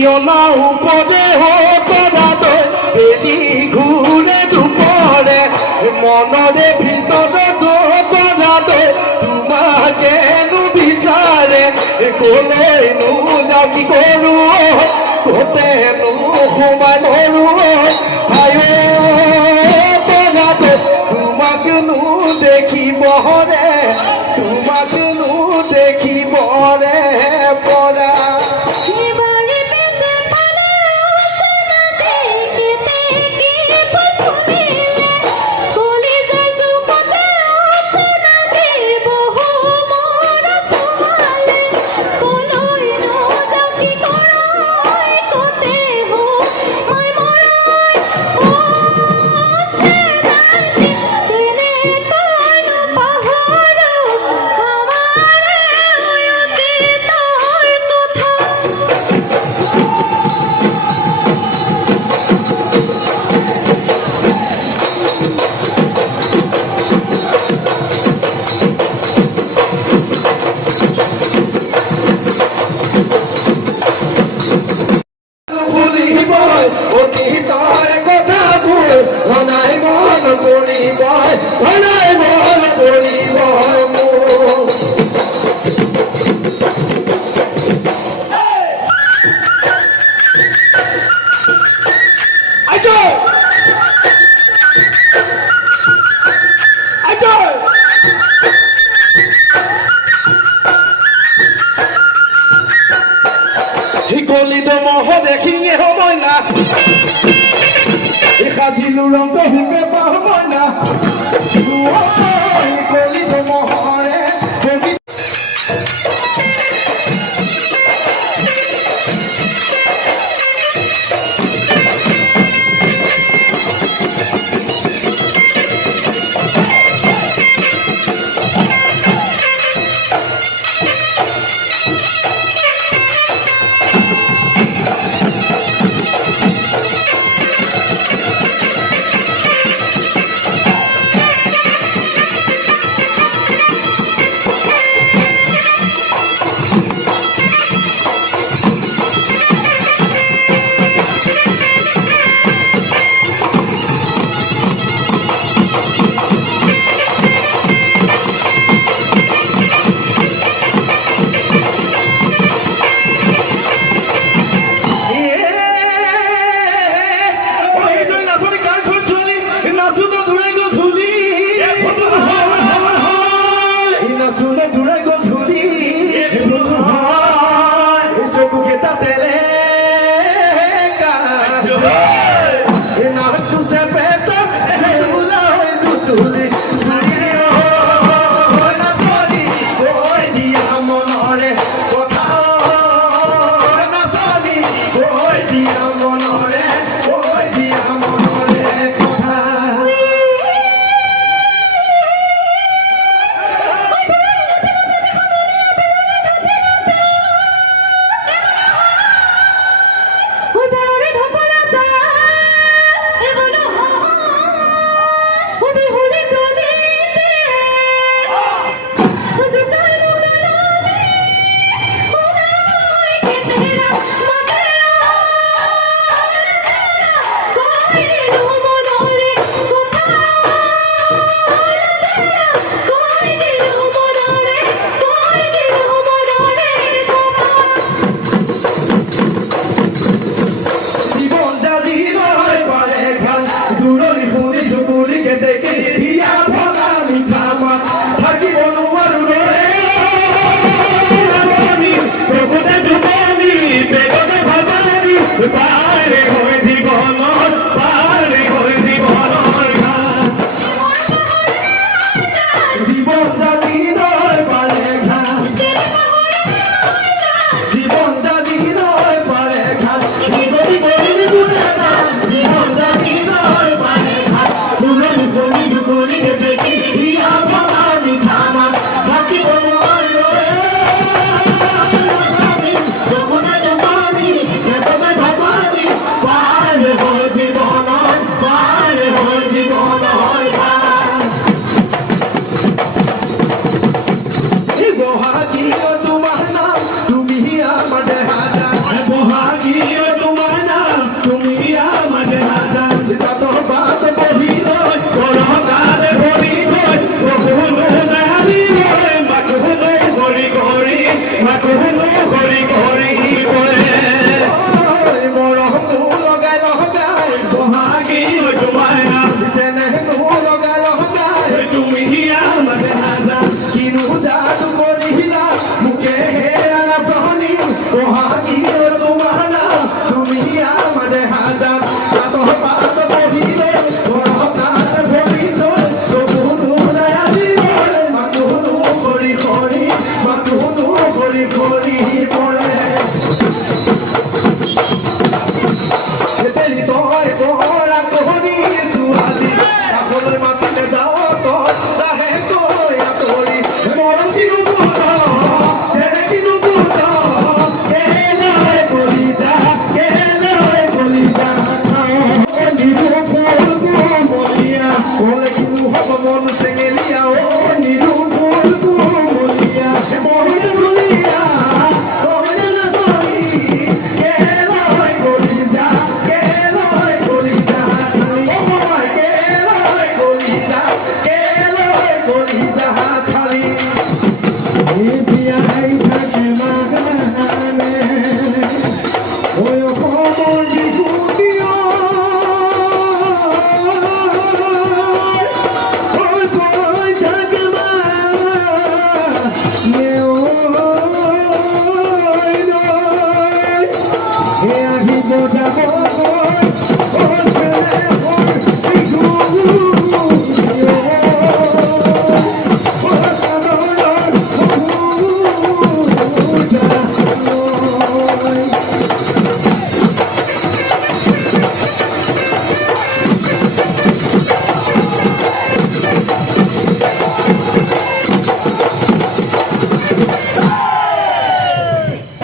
তুমিও না উপরে হতো এদি ঘুরে দুপরে মনরে ভিতরে ধরাতে তোমাকে বিচারে কোলে নু যা কি করু কোতে নু ঘুমায় মরু আয়ো পরাতে তোমাকে নু দেখিব রে তোমাকে নু দেখিব রে পরা অতীতার কথা ভুল ঘনায় মন করিব ঘনায় মন করিব গলিত মহ দেখিয়ে সময় না কাজিলু রং হিপে পাহবই না গলিত মহরে তুমি আমারে হাজা কিনু জাদু করিলা মুখে হেরা প্রহনি ওহাগিও তোমারা তুমি আমারে হাজা এত পাত করিলে তোর কাজ ভরিত তবু দয়া দিলে মাতুনু করি করি মাতুনু করি করি বলে এতেই তোয় তোরা কোহনি সুহালি এখন মাটিতে যাও তো তাহে তোয় তোরি মরণ দিনু পুতো ছেড়ে দিনু পুতো কে নয় বলি যা কে নয় বলি যা নিরু ফুলকু বলিয়া বলে কিনু হব মন সেঙেলিয়া ও নিরু ফুলকু বলিয়া মনে বলিয়া তোরে না সরি কে নয় বলি যা কে নয় বলি যা ও বাবা কে নয় বলি যা কে নয় বলি যা খালি বিয়াই থাকে মাগানে ওই খবর দিগুটিও ওই কই থাকে মা নেও হে আহি যাব